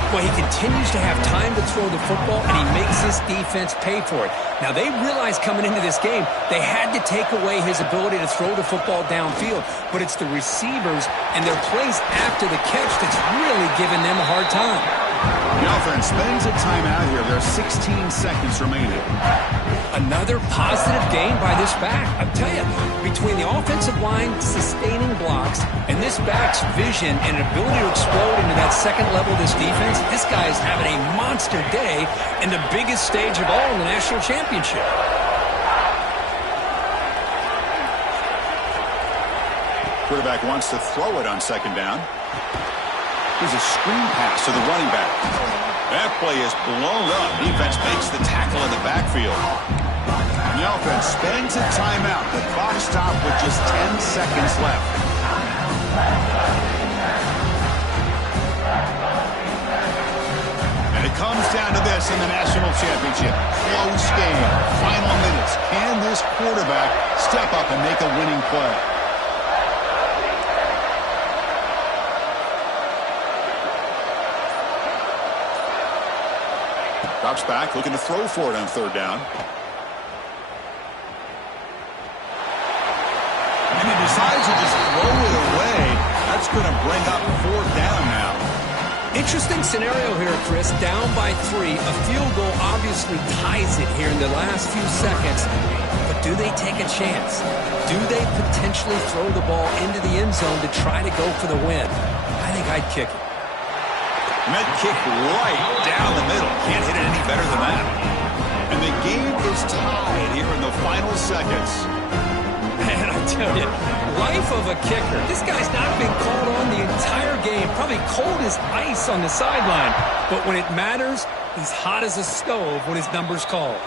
Well, he continues to have time to throw the football, and he makes this defense pay for it. Now, they realized coming into this game they had to take away his ability to throw the football downfield, but it's the receivers and their plays after the catch that's really giving them a hard time. The offense spends a timeout here. There are 16 seconds remaining. Another positive gain by this back. I'll tell you, between the offensive line sustaining blocks and this back's vision and ability to explode into that second level of this defense, this guy is having a monster day in the biggest stage of all in the national championship. Quarterback wants to throw it on second down. Here's a screen pass to the running back. That play is blown up. Defense makes the tackle in the backfield. And the offense spends a timeout. The clock stopped with just 10 seconds left. And it comes down to this in the national championship. Close game. Final minutes. Can this quarterback step up and make a winning play? Drops back, looking to throw for it on third down. And he decides to just throw it away. That's going to bring up fourth down now. Interesting scenario here, Chris. Down by 3. A field goal obviously ties it here in the last few seconds. But do they take a chance? Do they potentially throw the ball into the end zone to try to go for the win? I think I'd kick it. And that kick right down the middle. Can't hit it any better than that. And the game is tied here in the final seconds. Man, I tell you, life of a kicker. This guy's not been called on the entire game. Probably cold as ice on the sideline. But when it matters, he's hot as a stove when his number's called.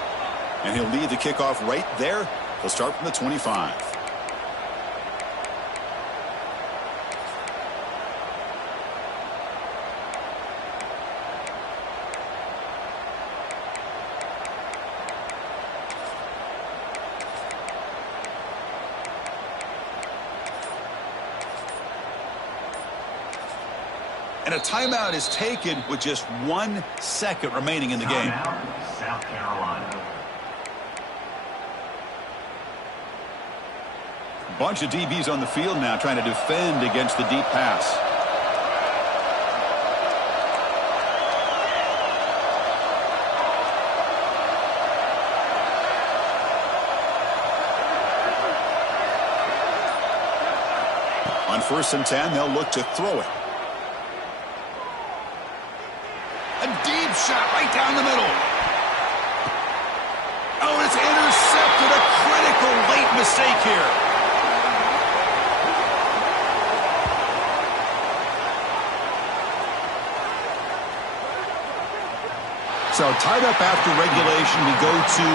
And he'll lead the kickoff right there. He'll start from the 25. And a timeout is taken with just 1 second remaining in the game. South Carolina. Bunch of DBs on the field now trying to defend against the deep pass. On 1st and 10, they'll look to throw it. A deep shot right down the middle. Oh, it's intercepted. A critical late mistake here. So tied up after regulation, we go to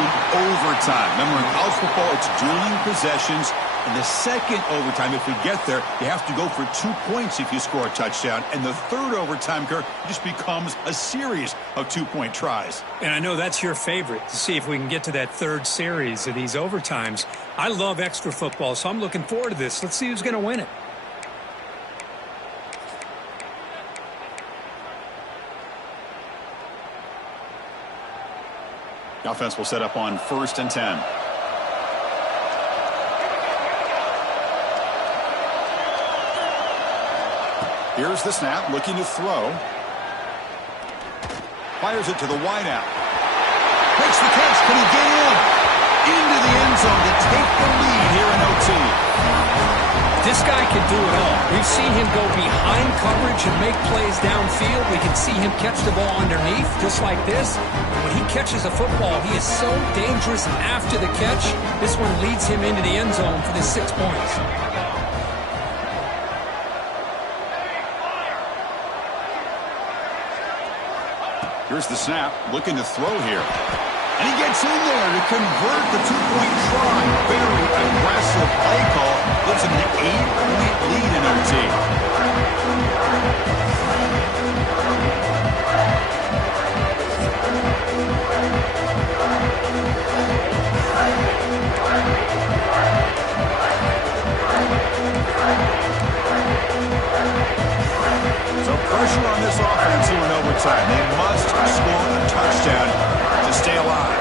overtime. Remember, in college football, it's dueling possessions. In the second overtime, if we get there, you have to go for 2 points if you score a touchdown. And the third overtime, Kirk, just becomes a series of 2-point tries. And I know that's your favorite, to see if we can get to that third series of these overtimes. I love extra football, so I'm looking forward to this. Let's see who's going to win it. The offense will set up on 1st and 10. Here's the snap, looking to throw. Fires it to the wideout. Makes the catch. Can he get in? Into the end zone to take the lead here in OT. This guy can do it all. We've seen him go behind coverage and make plays downfield. We can see him catch the ball underneath, just like this. And when he catches a football, he is so dangerous after the catch. This one leads him into the end zone for the 6 points. Here's the snap, looking to throw here. And he gets in there to convert the 2-point try. Very aggressive play call. Gives him an 8-point lead in OT. So pressure on this offense here in overtime. They must score a touchdown to stay alive.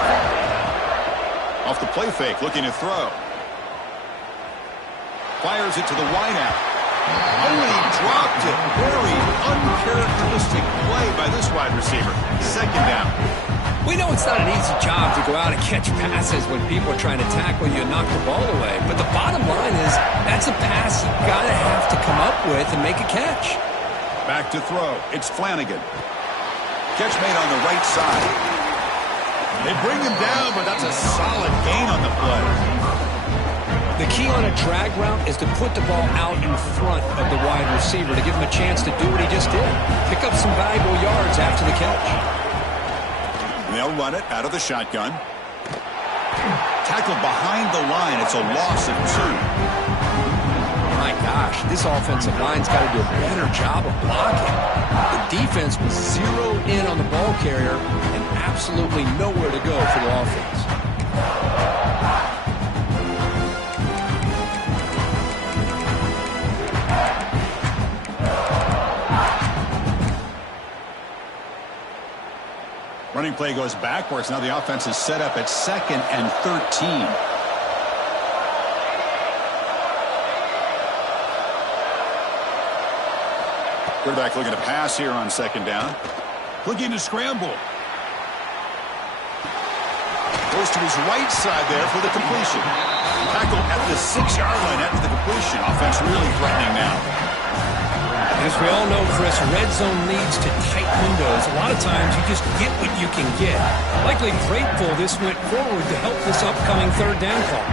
Off the play fake, looking to throw. Fires it to the wideout. Oh, and he dropped it. Very uncharacteristic play by this wide receiver. 2nd down. We know it's not an easy job to go out and catch passes when people are trying to tackle you and knock the ball away. But the bottom line is that's a pass you got to have to come up with and make a catch. Back to throw. It's Flanagan. Catch made on the right side. They bring him down, but that's a solid gain on the play. The key on a drag route is to put the ball out in front of the wide receiver to give him a chance to do what he just did. Pick up some valuable yards after the catch. They'll run it out of the shotgun. Tackled behind the line. It's a loss of 2. my gosh, this offensive line's got to do a better job of blocking. The defense was zeroed in on the ball carrier and absolutely nowhere to go for the offense. Running play goes backwards. Now the offense is set up at 2nd and 13. Quarterback looking to pass here on 2nd down. Looking to scramble. Goes to his right side there for the completion. Tackle at the 6-yard line after the completion. Offense really threatening now. As we all know, Chris, red zone leads to tight windows. A lot of times you just get what you can get. Likely grateful this went forward to help this upcoming 3rd down call.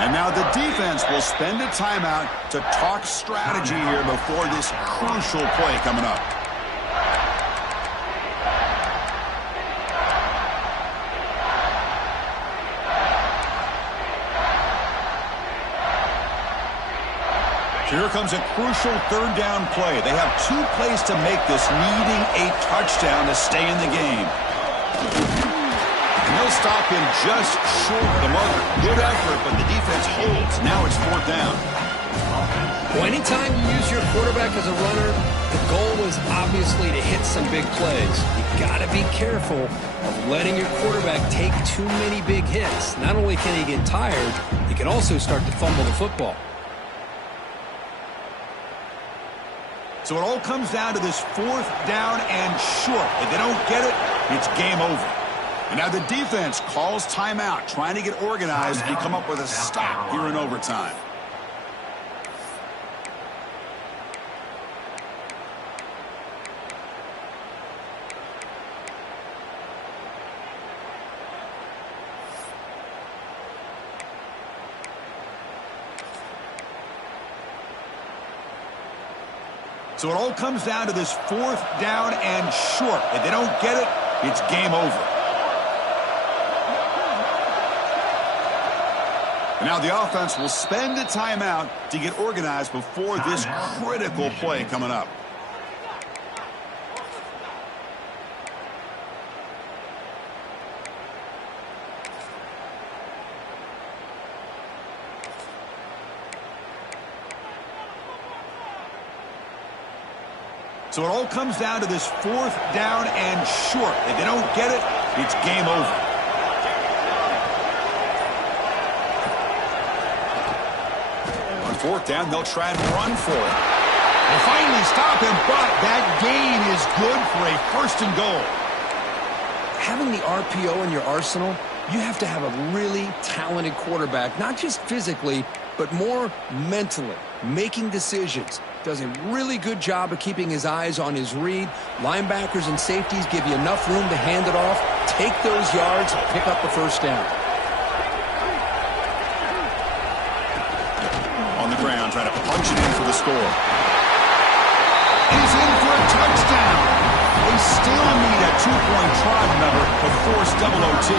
And now the defense will spend a timeout to talk strategy here before this crucial play coming up. Here comes a crucial 3rd down play. They have 2 plays to make this, needing a touchdown to stay in the game. And they'll stop him just short of the mark. Good effort, but the defense holds. Now it's 4th down. Well, anytime you use your quarterback as a runner, the goal is obviously to hit some big plays. You've got to be careful of letting your quarterback take too many big hits. Not only can he get tired, he can also start to fumble the football. So it all comes down to this 4th down and short. If they don't get it, it's game over. And now the defense calls timeout, trying to get organized and come up with a stop here in overtime. So it all comes down to this 4th down and short. If they don't get it, it's game over. And now the offense will spend a timeout to get organized before this critical play coming up. So it all comes down to this 4th down and short. If they don't get it, it's game over. On 4th down, they'll try and run for it. They finally stop him, but that gain is good for a 1st and goal. Having the RPO in your arsenal, you have to have a really talented quarterback, not just physically, but more mentally, making decisions. Does a really good job of keeping his eyes on his read. Linebackers and safeties give you enough room to hand it off, take those yards, and pick up the 1st down. On the ground, trying to punch it in for the score. He's in for a touchdown. They still need a 2-point try, remember, to force double OT.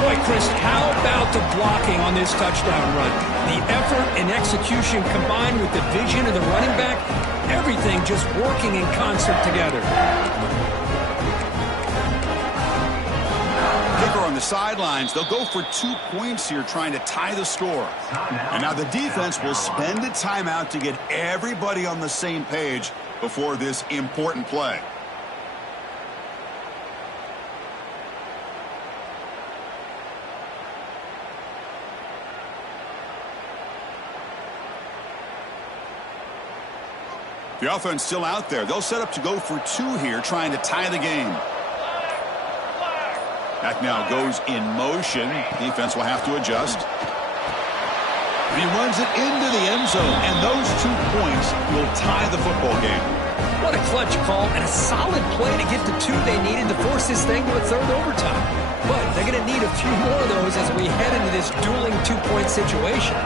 Boy, Chris, how about the blocking on this touchdown run? The effort and execution combined with the vision of the running back, everything just working in concert together. Kicker on the sidelines. They'll go for 2 points here, trying to tie the score. And now the defense will spend a timeout to get everybody on the same page before this important play. The offense still out there. They'll set up to go for 2 here, trying to tie the game. Back now goes in motion. Defense will have to adjust. And he runs it into the end zone, and those 2 points will tie the football game. What a clutch call and a solid play to get the 2 they needed to force this thing to a 3rd overtime. But they're going to need a few more of those as we head into this dueling 2-point situation.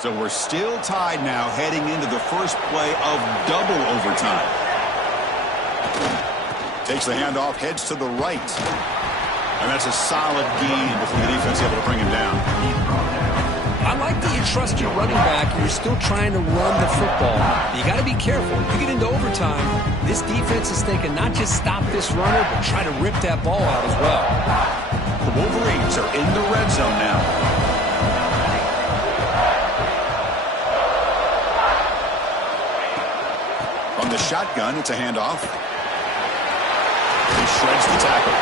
So we're still tied now heading into the first play of double overtime. Takes the handoff, heads to the right. And that's a solid gain before the defense able to bring him down. I like that you trust your running back and you're still trying to run the football. You got to be careful. You get into overtime, this defense is thinking not just stop this runner, but try to rip that ball out as well. The Wolverines are in the red zone now. From the shotgun, it's a handoff. He shreds the tackle.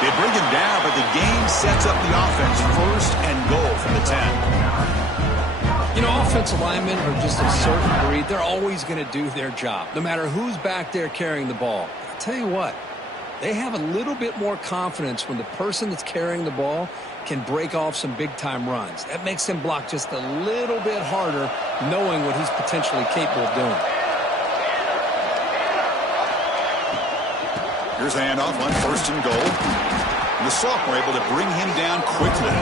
They bring him down, but the game sets up the offense. First and goal from the 10. You know, offensive linemen are just a certain breed. They're always going to do their job, no matter who's back there carrying the ball. I'll tell you what, they have a little bit more confidence when the person that's carrying the ball can break off some big-time runs. That makes them block just a little bit harder, knowing what he's potentially capable of doing. Here's the handoff on first and goal. And the sophomore able to bring him down quickly.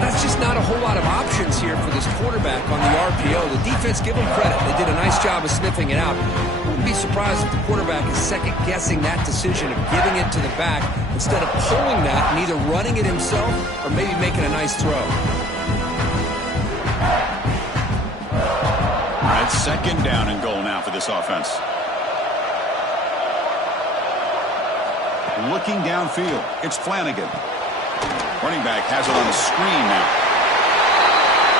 That's just not a whole lot of options here for this quarterback on the RPO. The defense, give them credit. They did a nice job of sniffing it out. Wouldn't be surprised if the quarterback is second-guessing that decision of giving it to the back instead of pulling that and either running it himself or maybe making a nice throw. All right, second down and goal now for this offense. Looking downfield, it's Flanagan. Running back has it on the screen now.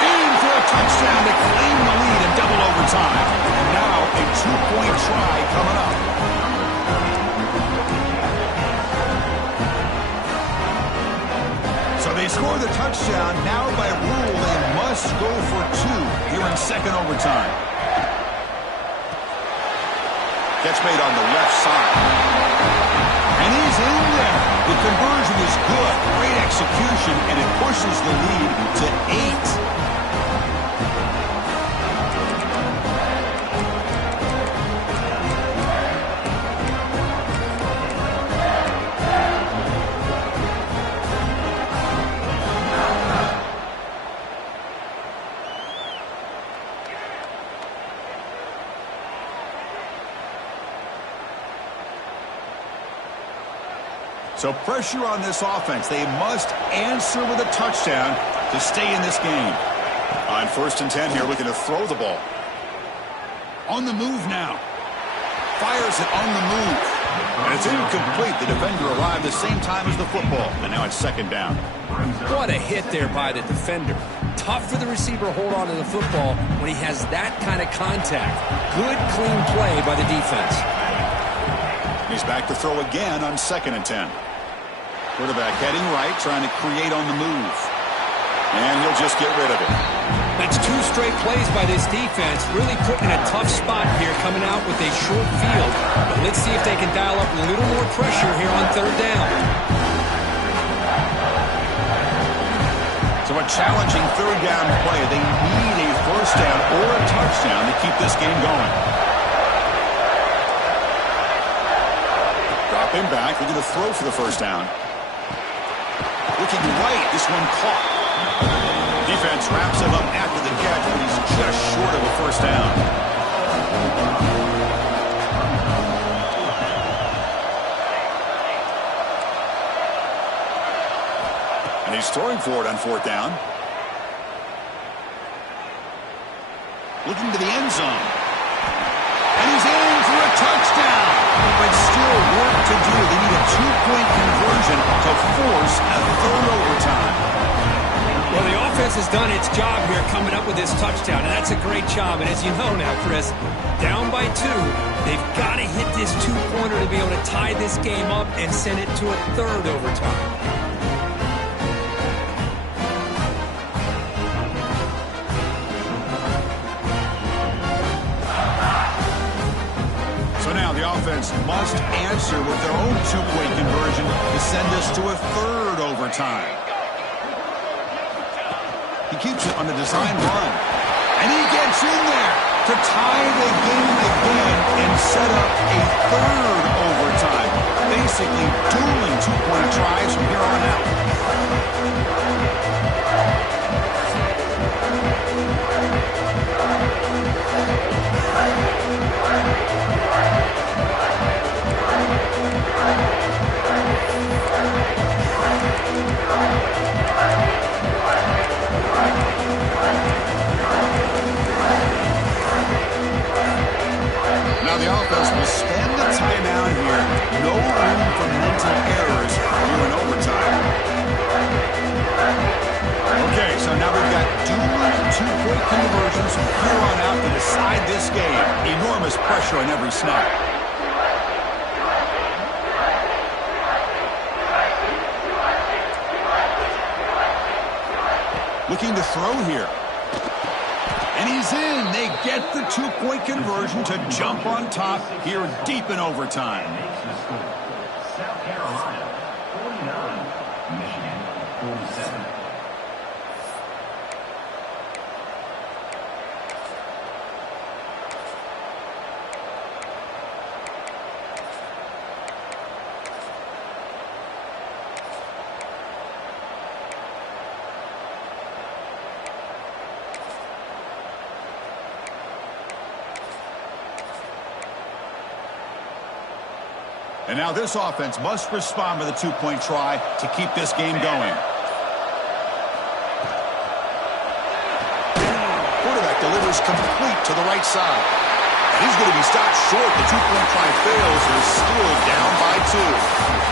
In for a touchdown to claim the lead in double overtime. And now a two-point try coming up. So they score the touchdown. Now by rule, they must go for two here in second overtime. Catch made on the left side. And he's in there. The conversion is good. Great execution, and it pushes the lead to 8. So pressure on this offense. They must answer with a touchdown to stay in this game. On first and 10 here, looking to throw the ball. On the move now. Fires it on the move. And it's incomplete. The defender arrived the same time as the football. And now it's second down. What a hit there by the defender. Tough for the receiver to hold on to the football when he has that kind of contact. Good, clean play by the defense. He's back to throw again on second and 10. Quarterback heading right, trying to create on the move. And he'll just get rid of it. That's two straight plays by this defense. Really putting in a tough spot here, coming out with a short field. But let's see if they can dial up a little more pressure here on third down. So a challenging third down play. They need a first down or a touchdown to keep this game going. Drop him back. They're going to throw for the first down. Looking right, this one caught. Defense wraps him up after the catch, but he's just short of a first down. And he's throwing for it on fourth down. Looking to the end zone. And he's in for a touchdown. But still work to do. They need a two-point conversion to force a third overtime. Well, the offense has done its job here coming up with this touchdown, and that's a great job. And as you know now, Chris, down by 2, they've got to hit this two-pointer to be able to tie this game up and send it to a third overtime. So now the offense must answer with their own two-point conversion to send us to a third overtime. He keeps it on the design run. And he gets in there to tie the game again and set up a third overtime. Basically dueling two-point tries from here on out. snap. Looking to throw here. And he's in. They get the 2-point conversion to jump on top here deep in overtime. Makes the score. South Carolina, 49. Michigan, 47. And now this offense must respond with a 2-point try to keep this game going. Quarterback delivers complete to the right side. And he's going to be stopped short. The 2-point try fails. They're still down by 2.